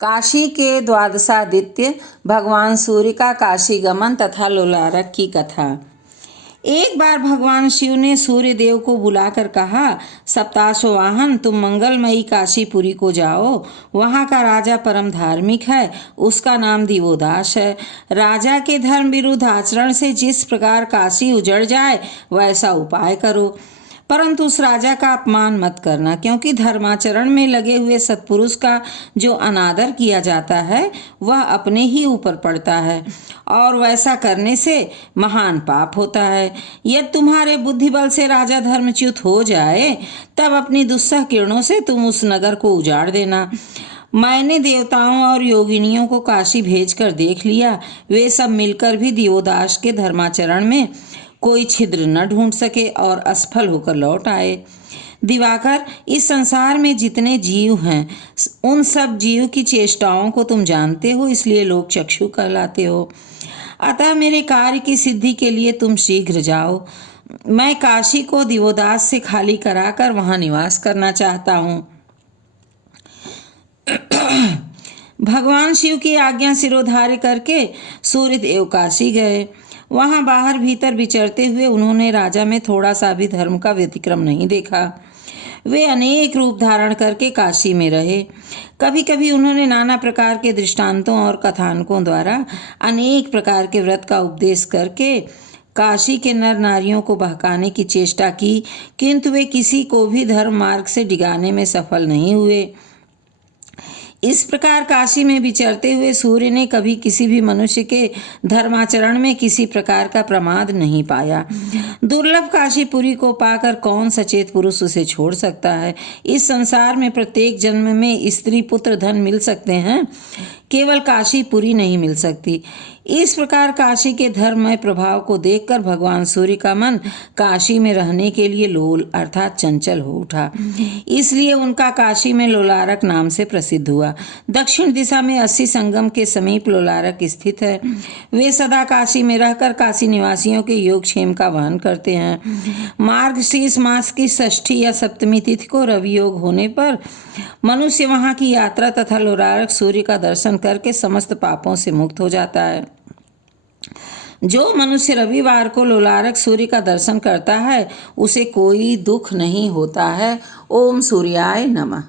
काशी के द्वादशादित्य भगवान सूर्य का काशी गमन तथा लोलारक की कथा। एक बार भगवान शिव ने सूर्य देव को बुलाकर कहा, सप्ताश्व वाहन, तुम मंगलमयी काशीपुरी को जाओ। वहाँ का राजा परम धार्मिक है, उसका नाम दिवोदास है। राजा के धर्म विरुद्ध आचरण से जिस प्रकार काशी उजड़ जाए वैसा उपाय करो, परंतु उस राजा का अपमान मत करना, क्योंकि धर्माचरण में लगे हुए सत्पुरुष का जो अनादर किया जाता है वह अपने ही ऊपर पड़ता है और वैसा करने से महान पाप होता है। यदि तुम्हारे बुद्धि बल से राजा धर्मच्युत हो जाए तब अपनी दुस्सह किरणों से तुम उस नगर को उजाड़ देना। मैंने देवताओं और योगिनियों को काशी भेजकर देख लिया, वे सब मिलकर भी दिवोदास के धर्माचरण में कोई छिद्र न ढूंढ सके और असफल होकर लौट आए। दिवाकर, इस संसार में जितने जीव हैं उन सब जीव की चेष्टाओं को तुम जानते हो, इसलिए लोग चक्षु कहलाते हो। अतः मेरे कार्य की सिद्धि के लिए तुम शीघ्र जाओ। मैं काशी को दिवोदास से खाली कराकर वहां निवास करना चाहता हूँ। भगवान शिव की आज्ञा सिरोधार्य करके सूर्यदेव काशी गए। वहां बाहर भीतर विचरते हुए उन्होंने राजा में थोड़ा सा भी धर्म का व्यतिक्रम नहीं देखा। वे अनेक रूप धारण करके काशी में रहे। कभी कभी उन्होंने नाना प्रकार के दृष्टांतों और कथानकों द्वारा अनेक प्रकार के व्रत का उपदेश करके काशी के नर नारियों को बहकाने की चेष्टा की, किंतु वे किसी को भी धर्म मार्ग से डिगाने में सफल नहीं हुए। इस प्रकार काशी में विचरते हुए सूर्य ने कभी किसी भी मनुष्य के धर्माचरण में किसी प्रकार का प्रमाद नहीं पाया। दुर्लभ काशीपुरी को पाकर कौन सचेत पुरुष उसे छोड़ सकता है। इस संसार में प्रत्येक जन्म में स्त्री पुत्र धन मिल सकते हैं, केवल काशीपुरी नहीं मिल सकती। इस प्रकार काशी के धर्ममय प्रभाव को देखकर भगवान सूर्य का मन काशी में रहने के लिए लोल अर्थात चंचल हो उठा, इसलिए उनका काशी में लोलारक नाम से प्रसिद्ध हुआ। दक्षिण दिशा में 80 संगम के समीप लोलारक स्थित है। वे सदा काशी में रहकर काशी निवासियों के योगक्षेम का वहन करते हैं। मार्गशीर्ष मास की षष्ठी या सप्तमी तिथि को रवि योग होने पर मनुष्य वहां की यात्रा तथा लोलारक सूर्य का दर्शन करके समस्त पापों से मुक्त हो जाता है। जो मनुष्य रविवार को लोलारक सूर्य का दर्शन करता है उसे कोई दुख नहीं होता है। ओम सूर्याय नमः।